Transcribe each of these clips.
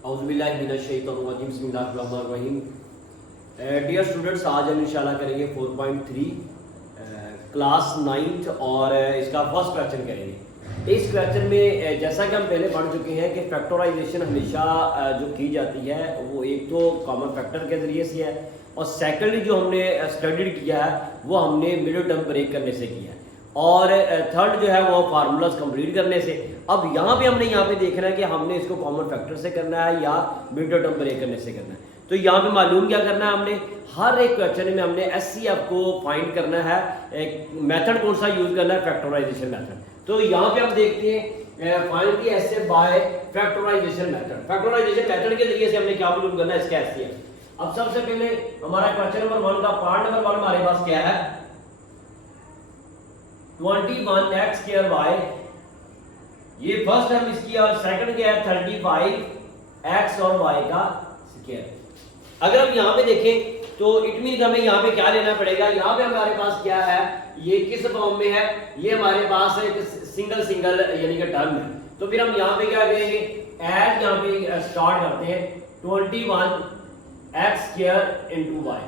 बिस्मिल्लाहिर्रहमानिर्रहीम। Dear students, आज हम इंशाल्लाह करेंगे 4.3 क्लास 9th और इसका फर्स्ट क्वेश्चन करेंगे। इस क्वेश्चन में जैसा कि हम पहले पढ़ चुके हैं कि फैक्टराइजेशन हमेशा जो की जाती है वो एक तो कॉमन फैक्टर के ज़रिए से है और सेकेंडली जो हमने स्टडीड किया है वो हमने मिडिल टर्म ब्रेक करने से किया है और थर्ड जो है वो फार्मूलाज कंप्लीट करने से। अब यहाँ पे हमने यहाँ पे देखना है कि हमने इसको कॉमन फैक्टर से करना है या मिडिल टर्म ब्रेक करने से करना है। तो यहाँ पे मालूम क्या करना है, हमने हर एक क्वेश्चन में हमने एचसीएफ को फाइंड करना है। एक मेथड कौन सा यूज करना है, फैक्टराइजेशन मेथड। तो यहाँ पे हम देखते हैं find the HCF by factorization method. Factorization method के जरिए से हमने क्या मालूम करना है, इसका एचसीएफ। अब सबसे पहले हमारा क्वेश्चन नंबर 1 का पार्ट नंबर 1 हमारे पास क्या है, 21x स्क्वायर y, ये फर्स्ट टर्म इसकी और सेकंड क्या है 35x और y का स्क्वायर। अगर हम यहाँ पे देखें तो इट मीन हमें यहाँ पे क्या लेना पड़ेगा, यहाँ पे हमारे पास क्या है, ये किस फॉर्म में है, ये हमारे पास एक सिंगल सिंगल यानी कि टर्म है। तो फिर हम यहाँ पे क्या करेंगे, एड यहाँ पे स्टार्ट करते हैं 21x स्क्वायर इंटू y।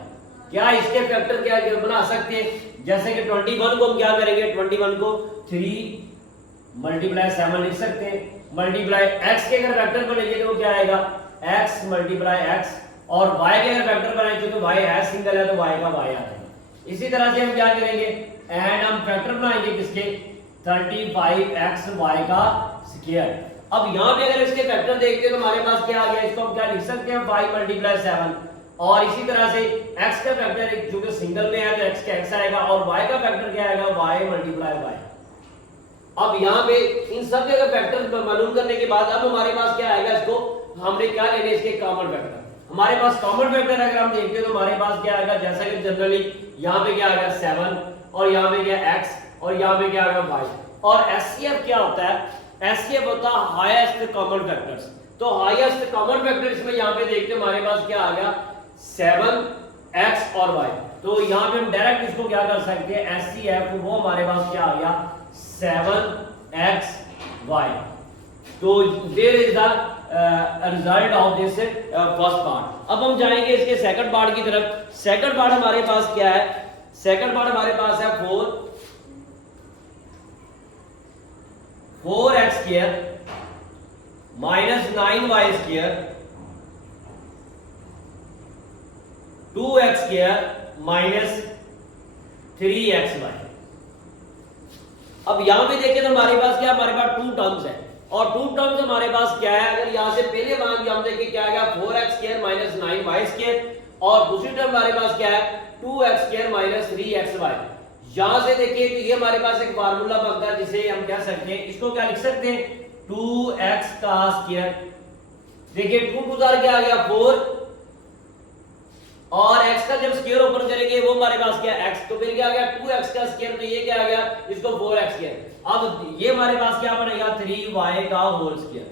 क्या इसके फैक्टर क्या बना सकते हैं, जैसे कि 21 को हम क्या करेंगे, 21 को 3 मल्टीप्लाई 7 लिख सकते हैं, मल्टीप्लाई x के अगर फैक्टर बनेंगे तो वो क्या आएगा, x मल्टीप्लाई x, और y के अगर फैक्टर बनाए क्योंकि y है सिंगल है तो y का y आ जाएगा। इसी तरह से हम क्या करेंगे, एंड हम फैक्टर बनाएंगे किसके, 35x y का स्क्वायर। अब यहाँ पे अगर इसके फैक्टर देखते हैं तो हमारे पास क्या आ गया, इसको हम क्या लिख सकते हैं 5 मल्टीप्लाई 7, और इसी तरह से x का फैक्टर जो कि सिंगल में है तो x का x आएगा और y का फैक्टर क्या आएगा, y मल्टीप्लाई y। अब यहाँ पे इन सब के फैक्टर मालूम करने के बाद अब हमारे पास क्या आएगा, इसको हमने क्या लेने, इसके कॉमन फैक्टर। हमारे पास कॉमन फैक्टर अगर हम देखते हैं तो हमारे पास क्या आएगा, जैसा कि जनरली यहाँ पे क्या आएगा 7 और यहाँ पे क्या x और यहाँ पे क्या आएगा y। और एचसीएफ क्या होता है, एचसीएफ होता है हाईएस्ट कॉमन फैक्टर्स। तो हाईएस्ट कॉमन फैक्टर्स में यहाँ पे देखते हैं हमारे पास क्या आ गया 7x और y। तो यहाँ पे हम डायरेक्ट इसको क्या कर सकते हैं, एचसीएफ वो हमारे पास क्या आ गया 7xy। तो there is the result of this first part. अब हम जाएंगे इसके सेकंड पार्ट की तरफ। सेकंड पार्ट हमारे पास क्या है, सेकंड पार्ट हमारे पास है 4x square minus 9y square 2x square minus 3xy। अब यहां पे देखें तो हमारे पास क्या, हमारे पास 2 टर्म्स है और 2 टर्म्स हमारे पास क्या है, अगर यहां से पहले मान हम देखें क्या आ गया 4x square minus 9y square, और दूसरी टर्म हमारे पास क्या है 2x स्क्वायर माइनस 3xy। यहां से देखिए तो ये हमारे पास एक फार्मूला बनता है जिसे हम कह सकते हैं, इसको क्या लिख सकते हैं 2x का स्क्वायर। देखिए 2 टू क्या आ गया 4 और x का जब स्क्वायर ऊपर करेंगे वो हमारे पास क्या x, तो फिर क्या आ गया 2x का स्क्वायर, तो ये क्या आ गया इसको 4x स्क्वायर। अब ये हमारे पास क्या बनेगा 3y का होल स्क्वायर,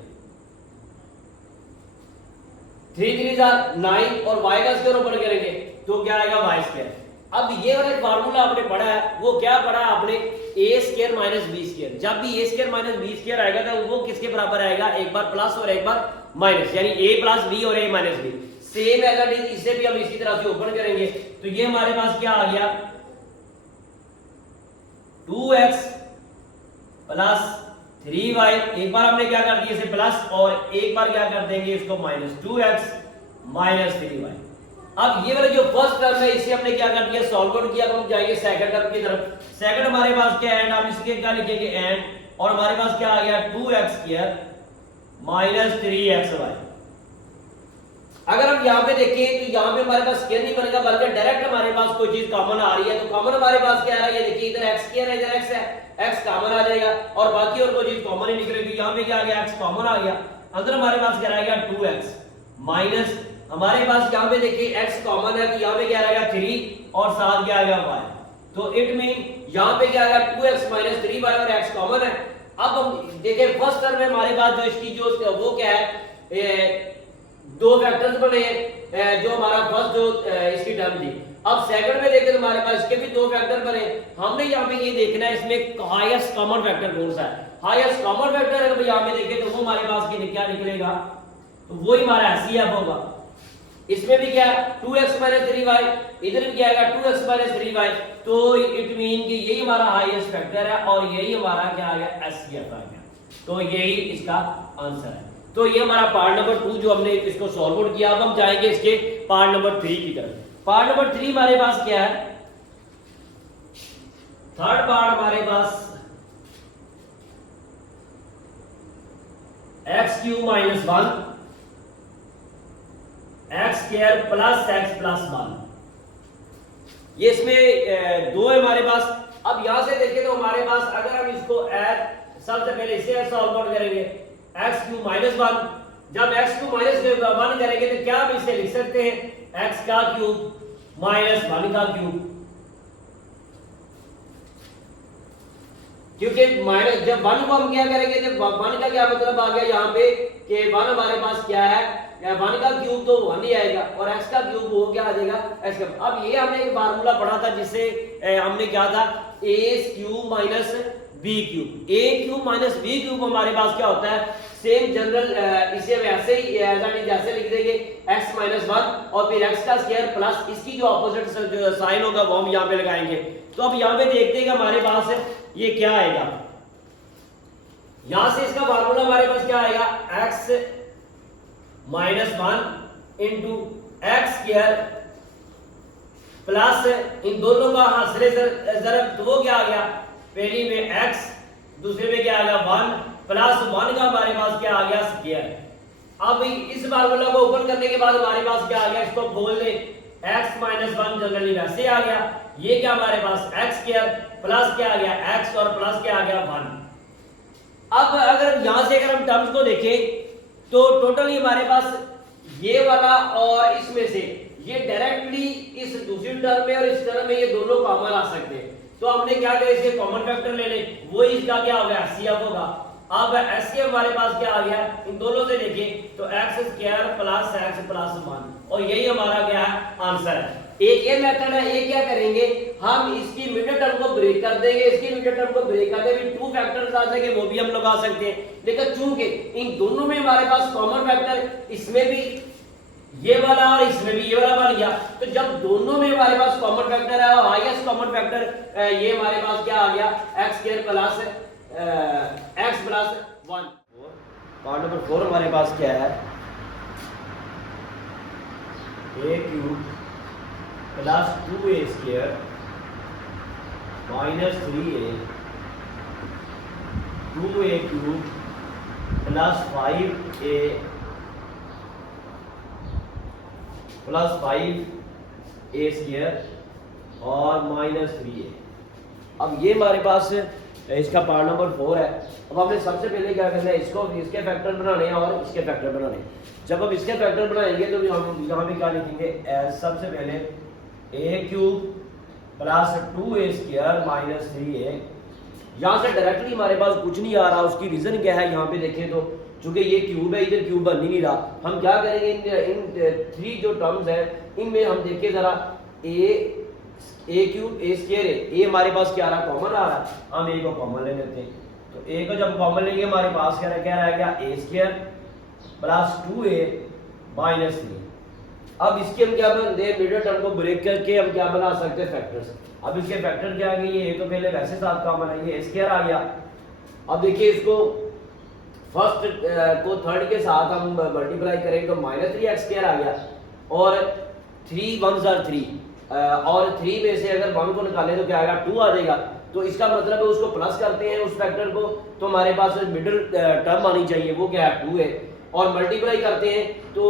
3 3 9 और y का स्क्वायर ऊपर करेंगे तो क्या आएगा y स्क्वायर। अब ये वाला फार्मूला आपने पढ़ा है, वो क्या पढ़ा है आपने, a square minus b square. जब भी a square minus b square आएगा तो वो किसके बराबर आएगा, एक बार प्लस और एक बार माइनस, यानी a प्लस b और a माइनस b। सेम अगर इसे भी हम इसी तरह से ओपन करेंगे तो ये हमारे पास क्या आ गया 2x प्लस 3y, एक बार हमने क्या कर दिया इसे प्लस और एक बार क्या कर देंगे इसको माइनस 2x माइनस 3y। अब ये वाला जो फर्स्ट टर्म है इसे हमने क्या कर दिया, सॉल्व आउट किया। तो हम जाएंगे सेकंड टर्म की तरफ। सेकंड हमारे पास क्या है, हम इसके क्या लिखेंगे एंड, और हमारे पास क्या आ गया 2x स्क्वायर माइनस 3xy। अगर हम यहाँ पे देखें तो यहाँ पे हमारे पास स्क्वायर नहीं बनेगा बल्कि डायरेक्ट हमारे पास कोई चीज कॉमन आ रही है। तो कॉमन हमारे पास क्या आ रहा है, ये देखिए इधर x स्क्वायर है इधर x है, x कॉमन आ जाएगा और बाकी और कोई चीज कॉमन ही निकलेगी। यहाँ पे क्या आ गया x कॉमन आ गया, अंदर हमारे पास क्या रहेगा 2x माइनस, हमारे पास यहाँ पे देखिए x कॉमन है तो यहाँ पे क्या रहेगा 3 और साथ क्या आ गया y। तो इट मीन यहाँ पे क्या आएगा 2x माइनस 3y और x कॉमन है। अब हम देखें फर्स्ट टर्म में हमारे पास जो इसकी जो वो क्या है, 2 फैक्टर्स बने जो हमारा फर्स्ट जो इसकी टर्म थी। अब सेकंड में देखें तो हमारे पास इसके भी 2 फैक्टर बने। हमने यहाँ पे ये देखना है इसमें हाईएस्ट कॉमन फैक्टर कौन सा है। हाईएस्ट कॉमन फैक्टर अगर यहाँ पे देखें तो वो हमारे पास क्या निकलेगा, तो वही हमारा एचसीएफ होगा। इसमें भी क्या है 2x माइनस 3y, इधर भी क्या आएगा 2x माइनस 3y। तो इट मीन कि यही हमारा हाईएस्ट फैक्टर है और यही हमारा क्या आ गया एचसीएफ आ गया। तो यही इसका आंसर है। तो ये हमारा पार्ट नंबर 2 जो हमने इसको सॉल्व आउट किया। अब हम जाएंगे इसके पार्ट नंबर 3 की तरफ। पार्ट नंबर 3 हमारे पास क्या है, थर्ड पार्ट हमारे पास x cube minus 1 x square plus x plus 1। ये इसमें दो है हमारे पास। अब यहां से देखें तो हमारे पास अगर हम इसको सबसे पहले इसे सॉल्व आउट करेंगे एक्स क्यूब माइनस 1। जब एक्स क्यूब माइनस 1 करेंगे तो क्या हम इसे लिख सकते हैं एक्स का क्यूब माइनस 1 का क्यूब, क्योंकि माइनस जब 1 को हम क्या करेंगे, जब 1 का क्या मतलब आ गया यहाँ पे कि 1 हमारे पास क्या है 1 का क्यूब तो 1 ही आएगा और x का क्यूब वो क्या आ जाएगा x का। अब ये हमने एक फार्मूला पढ़ा था जिससे हमने क्या था a cube minus b cube. a cube minus b cube हमारे पास क्या होता है सेम जनरल, इसे वैसे ही जैसे लिख देंगे x माइनस 1 और फिर x का स्क्वायर प्लस इसकी जो ऑपोजिट जो साइन होगा वो हम यहाँ पे लगाएंगे। तो अब यहाँ पे देखते हैं कि हमारे पास ये क्या आएगा। यहां से इसका फार्मूला हमारे पास क्या आएगा x minus 1 into x square plus इन दोनों का हंसरे जरब, तो वो क्या आ गया पहली में x दूसरे में क्या आ गया 1 प्लस 1 का हमारे पास क्या आ गया स्क्वायर। अब इस फार्मूला को ओपन करने के बाद हमारे पास क्या आ गया, इसको बोल दे x माइनस 1 जनरली वैसे आ गया। ये क्या हमारे पास x स्क्वायर प्लस क्या आ गया x और प्लस क्या आ गया 1। अब अगर यहां से अगर हम टर्म्स को देखें तो टोटली हमारे पास ये वाला और इसमें से ये डायरेक्टली इस दूसरी टर्म में और इस टर्म में ये दोनों कॉमन आ सकते हैं। तो हमने क्या किया इसे कॉमन फैक्टर ले ले, वो इसका क्या होगा एचसीएफ होगा। अब एचसीएफ हमारे पास क्या आ गया इन दोनों से देखें तो x square plus x plus 1 और यही हमारा क्या है आंसर है। एक ये मेथड है, ये क्या करेंगे हम इसकी मिडिल टर्म को ब्रेक कर देंगे, इसकी मिडिल टर्म को ब्रेक कर देंगे, 2 फैक्टर्स आ जाएंगे वो भी हम लगा सकते हैं। लेकिन चूंकि इन दोनों में हमारे पास कॉमन फैक्टर इसमें भी ये वाला और इसमें भी ये वाला बन गया, तो जब दोनों में हमारे पास कॉमन फैक्टर है और हाईएस्ट कॉमन फैक्टर ये हमारे पास क्या आ गया x square plus x plus 1। Part number 4 हमारे पास क्या है a cube plus 2a square minus 3a 2a cube plus 5a plus 5a square और माइनस 3a। अब ये हमारे पास इसका पार्ट नंबर 4 है। अब हमने सबसे पहले क्या करना है इसको इसके फैक्टर बनाने हैं और इसके फैक्टर बनाने हैं। जब हम इसके फैक्टर बनाएंगे तो हम यहाँ पे क्या लिखेंगे सबसे पहले a cube plus 2a square minus 3a। यहाँ से डायरेक्टली हमारे पास कुछ नहीं आ रहा, उसकी रीजन क्या है यहाँ पे देखें तो चूंकि ये क्यूब है इधर क्यूब बन ही नहीं रहा, हम क्या करेंगे इन 3 जो टर्म्स हैं इनमें हम देखें जरा a क्यूब a स्क्वायर है, a हमारे पास क्या आ रहा कॉमन आ रहा है, हम a को कॉमन ले लेते हैं। तो a को जब कॉमन लेंगे हमारे पास क्या रहेगा a square plus 2a minus 3। अब इसके हम क्या बनते हैं मिडिल टर्म को ब्रेक करके हम क्या बना सकते हैं फैक्टर्स। अब इसके फैक्टर क्या आ गए, ये तो पहले वैसे साथ कॉमन है ये a स्क्वायर आ गया। अब देखिए इसको फर्स्ट को थर्ड के साथ हम मल्टीप्लाई करेंगे तो माइनस 3x स्क्वायर आ गया और 3 1s are 3 और 3 में से अगर 1 को निकालें तो क्या आएगा 2 आ जाएगा। तो इसका मतलब है उसको प्लस करते हैं उस फैक्टर को तो हमारे पास मिडिल टर्म आनी चाहिए वो क्या है 2 है और मल्टीप्लाई करते हैं तो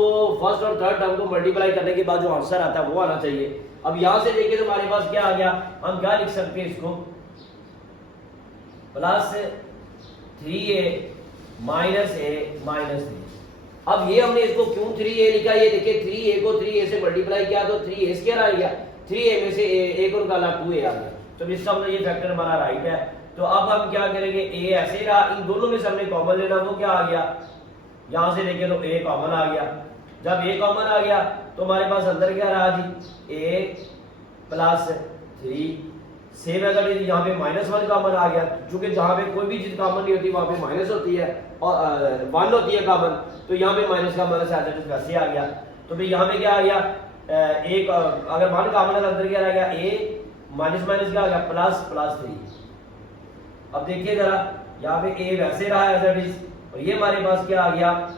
फर्स्ट और थर्ड टर्म को मल्टीप्लाई करने के बाद जो आंसर आता है वो आना चाहिए। अब यहां से देखिए तो हमारे पास क्या आ गया, हम क्या लिख सकते हैं इसको plus 3a minus a minus 3। अब ये हमने इसको क्यों 3a लिखा, ये देखिए 3a को 3a से मल्टीप्लाई किया तो 3a स्क्वायर आ गया, 3a में से a को निकाला 2a आ गया। तो इसका मतलब ये फैक्टर हमारा राइट है। तो अब हम क्या करेंगे a ऐसे रहा, इन दोनों में से हमने कॉमन लेना वो क्या आ गया, यहां से देखें तो a कॉमन आ गया। जब a कॉमन आ गया तो हमारे पास अंदर क्या रहा जी a प्लस 3 सेम अगर यहाँ पे -1 कॉमन आ गया, क्योंकि जहाँ पे कोई भी चीज कॉमन नहीं होती वहाँ पे माइनस होती है और 1 होती है कॉमन, तो यहाँ पे माइनस का माइनस वैसे आ गया। तो फिर यहाँ पे क्या आ गया, एक अगर 1 कॉमन है तो अंदर क्या रह गया, a माइनस माइनस क्या आ गया प्लस प्लस 3। अब देखिए जरा यहाँ पे a वैसे रहा है एज इट इज, और ये हमारे पास क्या आ गया,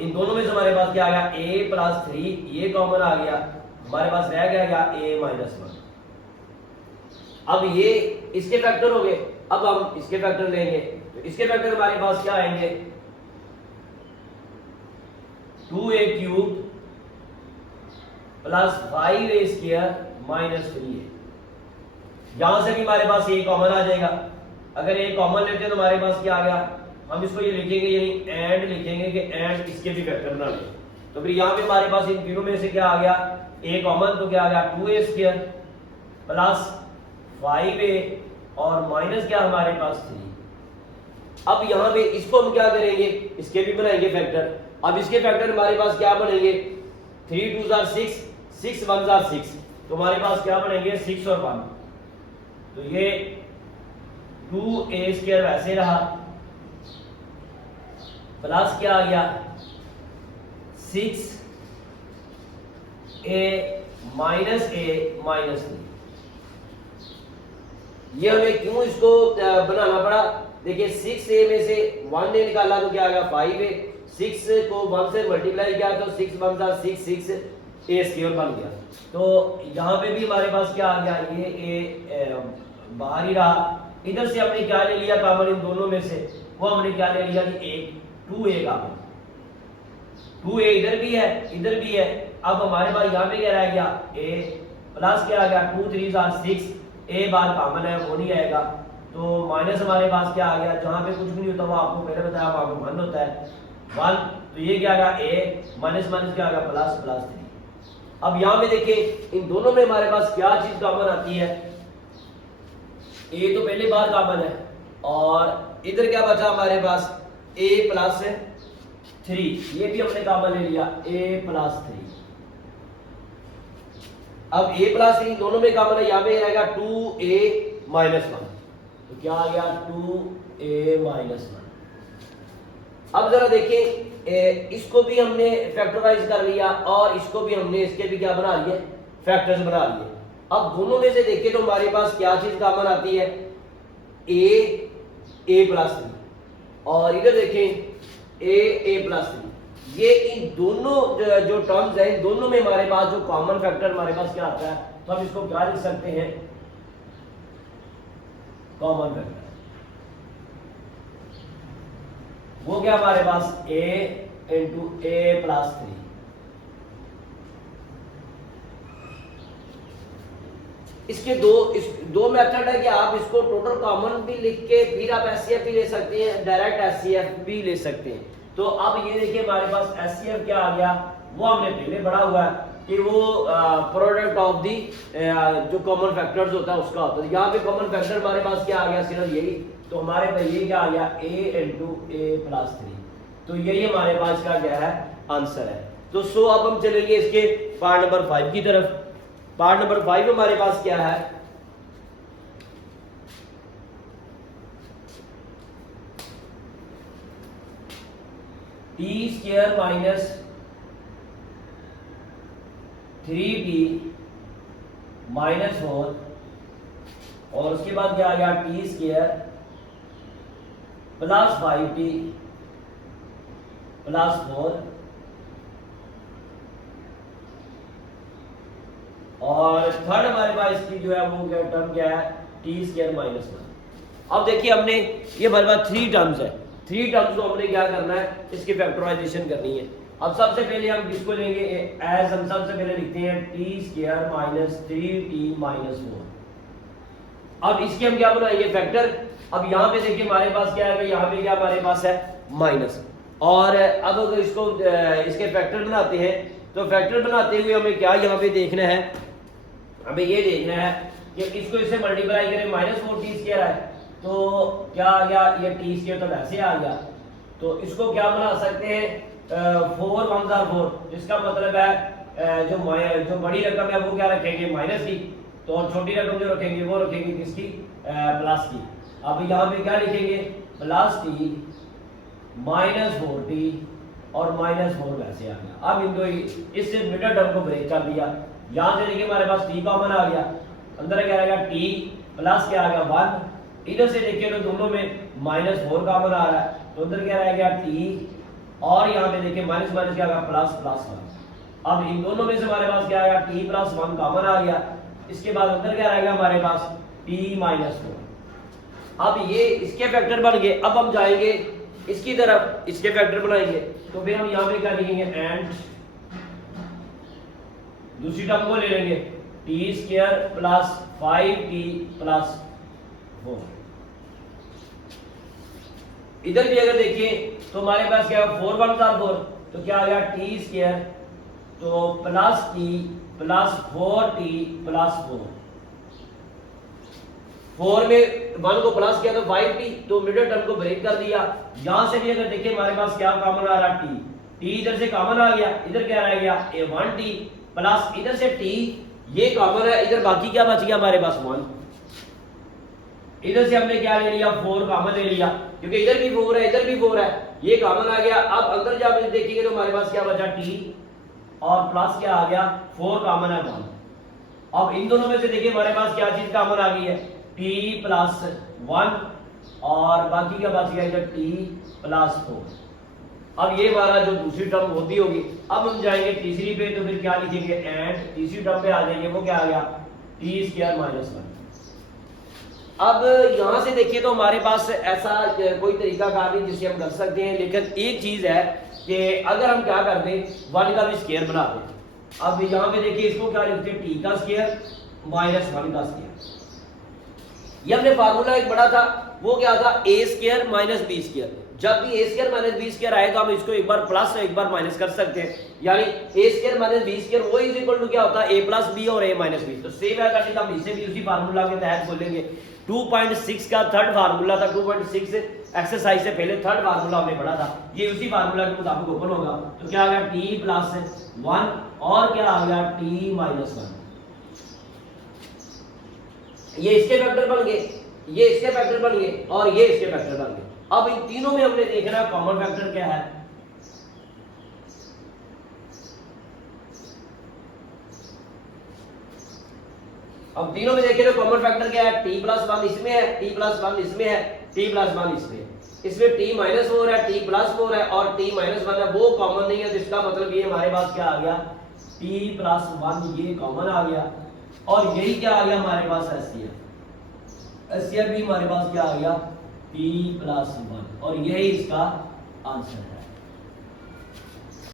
इन दोनों में से हमारे पास क्या आ गया a प्लस 3, ये कॉमन आ गया, हमारे पास रह गया a माइनस 1। अब ये इसके फैक्टर हो गए, अब हम इसके फैक्टर लेंगे, तो इसके फैक्टर हमारे पास क्या आएंगे, 2a cube plus 5a square minus 3a। यहां से भी हमारे पास a कॉमन आ जाएगा, अगर a कॉमन लेते हैं तो हमारे पास क्या आ गया, हम इसको ये लिखेंगे यानी एंड लिखेंगे कि एंड इसके भी फैक्टर बना लें। तो फिर यहाँ पे हमारे पास इन तीनों में से क्या आ गया, a कॉमन, तो क्या आ गया 2a स्क्वायर प्लस 5a और माइनस क्या हमारे पास 3। अब यहाँ पे इसको हम क्या करेंगे, इसके भी बनाएंगे फैक्टर। अब इसके फैक्टर हमारे पास क्या बनेंगे, 3 2 are 6, 6 1 are 6, तो हमारे पास क्या बनेंगे 6 और 1, तो ये 2a स्क्वायर वैसे रहा प्लस क्या आ गया 6a माइनस a माइनस 3। ये हमें क्यों इसको बनाना पड़ा, देखिए 6a में से 1 ने निकाला तो क्या आ गया 5a, 6 को 1 से मल्टीप्लाई किया तो 6 1 जा 6, 6a स्क्वायर बन गया। तो यहाँ पे भी हमारे पास क्या आ गया, ये a बाहर ही रहा, इधर से हमने क्या ले लिया कॉमन इन दोनों में से, वो हमने क्या ले लिया कि एक 2a कॉमन, 2a इधर भी है इधर भी है। अब हमारे पास यहाँ पे क्या रह गया a प्लस क्या आ गया 2 3 are 6, a बार कॉमन है वो नहीं आएगा, तो माइनस हमारे पास क्या आ गया, जहाँ पे कुछ भी नहीं होता वो आपको पहले बताया वहाँ पे 1 होता है 1, तो ये क्या आ गया a माइनस माइनस क्या आ गया प्लस प्लस 3। अब यहाँ पे देखिए इन दोनों में हमारे पास क्या चीज कॉमन आती है, a तो पहले बार कॉमन है और इधर क्या बचा हमारे पास a प्लस 3, ये भी हमने कॉमन ले लिया a प्लस 3। अब a प्लस 3 दोनों में कॉमन है, यहाँ पे रहेगा 2a माइनस 1, तो क्या आ गया 2a माइनस 1। अब जरा देखिए इसको भी हमने फैक्टराइज कर लिया और इसको भी हमने इसके भी क्या बना लिए फैक्टर्स बना लिए। अब दोनों में से देखें तो हमारे पास क्या चीज कॉमन आती है, a प्लस 3 और इधर देखें a प्लस 3। ये इन दोनों जो टर्म्स हैं इन दोनों में हमारे पास जो कॉमन फैक्टर हमारे पास क्या आता है, तो हम इसको क्या लिख सकते हैं कॉमन फैक्टर, वो क्या हमारे पास a इंटू a प्लस 3। इसके दो मेथड है कि आप इसको टोटल कॉमन भी लिख के फिर आप एचसीएफ भी ले सकते हैं, डायरेक्ट एचसीएफ भी ले सकते हैं। तो अब ये देखिए हमारे पास एचसीएफ क्या आ गया, वो हमने पहले पढ़ा हुआ है कि वो प्रोडक्ट ऑफ दी जो कॉमन फैक्टर्स होता है उसका होता है। यहाँ पे कॉमन फैक्टर हमारे पास क्या आ गया सिर्फ यही, तो हमारे पास ये क्या आ गया a इंटू a प्लस 3, तो यही हमारे पास का क्या है आंसर है। तो सो अब हम चलेंगे इसके पार्ट नंबर 5 की तरफ। पार्ट नंबर 5 हमारे पास क्या है, T square minus 3t minus 4 और उसके बाद क्या आ गया T square plus 5t plus 4 और थर्ड हमारे पास इसकी जो है वो टर्म क्या है टी स्क्वायर माइनस 1। अब देखिए हमने ये हमारे पास 3 टर्म्स है, 3 टर्म्स को हमने क्या करना है इसकी फैक्टराइजेशन करनी है। अब सबसे पहले हम किसको लेंगे, एज हम सबसे पहले लिखते हैं T square minus 3t minus 4। अब इसके हम क्या बनाएंगे फैक्टर। अब यहाँ पे देखिए हमारे पास क्या है, यहाँ पे क्या हमारे पास है माइनस, और अब अगर इसको इसके फैक्टर बनाते हैं तो फैक्टर बनाते हुए हमें क्या यहाँ पे देखना है, हमें ये देखना है कि इसको इससे मल्टीप्लाई करें माइनस 4t स्क्वायर है तो क्या आ गया, ये टी स्क्वायर तो वैसे आ गया, तो इसको क्या बना सकते हैं 4 1 4, जिसका मतलब है जो बड़ी रकम है वो क्या रखेंगे माइनस ही, तो छोटी रकम जो रखेंगे वो रखेंगे किसकी, प्लस की। अब यहाँ पे क्या लिखेंगे, प्लस टी माइनस 4t और माइनस 4 वैसे आ गया। अब इन दो इससे मिडल टर्म को ब्रेक कर दिया। यहाँ से देखिए हमारे पास t कॉमन आ गया, अंदर क्या आएगा t प्लस क्या आ गया 1, इधर से देखिए तो दोनों में माइनस 4 कॉमन आ रहा है, तो अंदर क्या रहेगा t और यहाँ पे देखिए माइनस माइनस क्या आ गया प्लस प्लस 1। अब इन दोनों में से हमारे पास क्या आएगा t प्लस 1 कॉमन आ गया, इसके बाद अंदर क्या रहेगा हमारे पास t माइनस 4। अब ये इसके फैक्टर बन गए। अब हम जाएंगे इसकी तरफ, इसके फैक्टर बनाएंगे, तो फिर हम यहाँ पे क्या लिखेंगे, एंड दूसरी टर्म को ले लेंगे T square plus 5t plus 4। इधर भी अगर देखिए तो हमारे पास क्या है 4 1 4, तो क्या आ गया टी स्क्वायर तो plus T plus 4t plus 4। 4 में 1 को प्लस किया तो 5t, तो मिडिल टर्म को ब्रेक कर दिया। यहां से भी अगर देखिए हमारे पास क्या कॉमन आ रहा है t इधर से कॉमन आ गया, इधर क्या रह गया 1t प्लस इधर से t ये कॉमन है, इधर बाकी क्या बच गया हमारे पास 1। इधर से हमने क्या ले लिया 4 कॉमन ले लिया, क्योंकि इधर भी 4 है इधर भी 4 है, ये कॉमन आ गया। अब अंदर जब देखेंगे तो हमारे पास क्या बचा t और प्लस क्या आ गया 4 कॉमन है 1। अब इन दोनों में से देखिए हमारे पास क्या चीज कॉमन आ गई है t प्लस 1 और बाकी क्या बच गया इधर t प्लस 4। अब ये हमारा जो दूसरी टर्म होती होगी। अब हम जाएंगे तीसरी पे, तो फिर क्या लिखेंगे एंड तीसरी टर्म पे आ जाएंगे, वो क्या आ गया टी स्क्वायर माइनस 1। अब यहां से देखिए तो हमारे पास ऐसा कोई तरीका कार नहीं जिससे हम कर सकते हैं, लेकिन एक चीज है कि अगर हम क्या कर दें 1 का भी स्क्वायर बना दें। अब यहाँ पे देखिए इसको क्या लिखते हैं टी का स्क्वायर माइनस 1 का स्क्वायर। ये हमने फार्मूला एक बड़ा था, वो क्या था ए स्क्वायर माइनस बी स्क्वायर। जब भी ए स्क्वायर माइनस बी स्क्वायर आए तो हम इसको एक बार प्लस एक बार माइनस कर सकते हैं, यानी ए स्क्वायर माइनस बी स्क्वायर वो इज इक्वल टू क्या होता है ए प्लस बी और ए माइनस बी। तो सेम है करके हम इसे भी उसी फार्मूला के तहत बोलेंगे। 2.6 का थर्ड फार्मूला था, 2.6 एक्सरसाइज से पहले थर्ड फार्मूला हमने पढ़ा था, ये उसी फार्मूला के मुताबिक ओपन होगा। तो क्या आ गया टी प्लस 1 और क्या आ गया टी माइनस 1। ये इसके फैक्टर बन गए, ये इसके फैक्टर बन गए और ये इसके फैक्टर बन गए। अब इन तीनों में हमने देखना कॉमन फैक्टर क्या है। अब तीनों में देखिए तो कॉमन फैक्टर क्या है t प्लस 1 इसमें है, t प्लस 1 इसमें है, t प्लस 1 इसमें है। इसमें t माइनस 4 है, t प्लस 4 है और t माइनस 1 है, वो कॉमन नहीं है। तो इसका मतलब ये हमारे पास क्या आ गया t प्लस 1 ये कॉमन आ गया और यही क्या आ गया हमारे पास SCF भी हमारे पास क्या आ गया t प्लस 1 और यही इसका आंसर है।